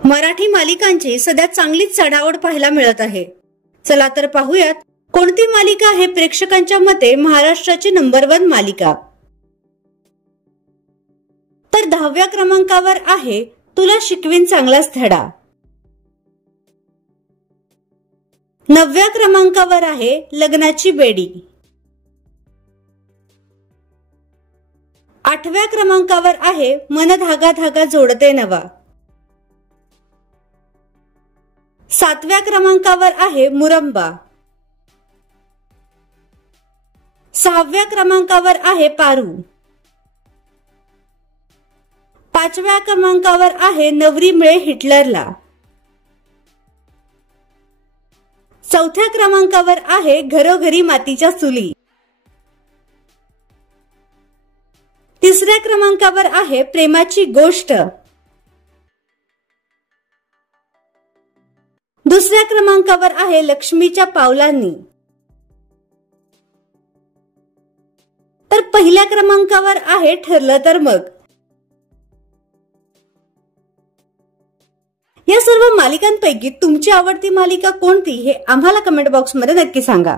मराठी मालिकांची सध्या चांगलीच चढाओढ पाहायला मिळत आहे। चला तर पाहूयात कोणती मालिका आहे प्रेक्षकांच्या मते महाराष्ट्राची नंबर 1 मालिका। तर 10व्या क्रमांकावर आहे तुला शिकवीन चांगलाच धडा। 9व्या क्रमांकावर आहे लग्नाची बेडी। 8व्या क्रमांकावर आहे मन धागा धागा जोडते नवा। 7व्या क्रमांकावर आहे मुरंबा। 6व्या क्रमांकावर आहे पारू। 5व्या क्रमांकावर आहे नवरी मिळे हिटलरला। 4थ्या क्रमांकावर आहे घरोघरी मातीच्या चुली। 3ऱ्या क्रमांकावर आहे प्रेमाची गोष्ट। 2ऱ्या क्रमांकावर आहे लक्ष्मीच्या पावलांनी। तर पहिल्या क्रमांकावर आहे ठरलं तर मग। या सर्व मालिकांपैकी तुमची आवडती मालिका कोणती हे आम्हाला कमेंट बॉक्समध्ये नक्की सांगा।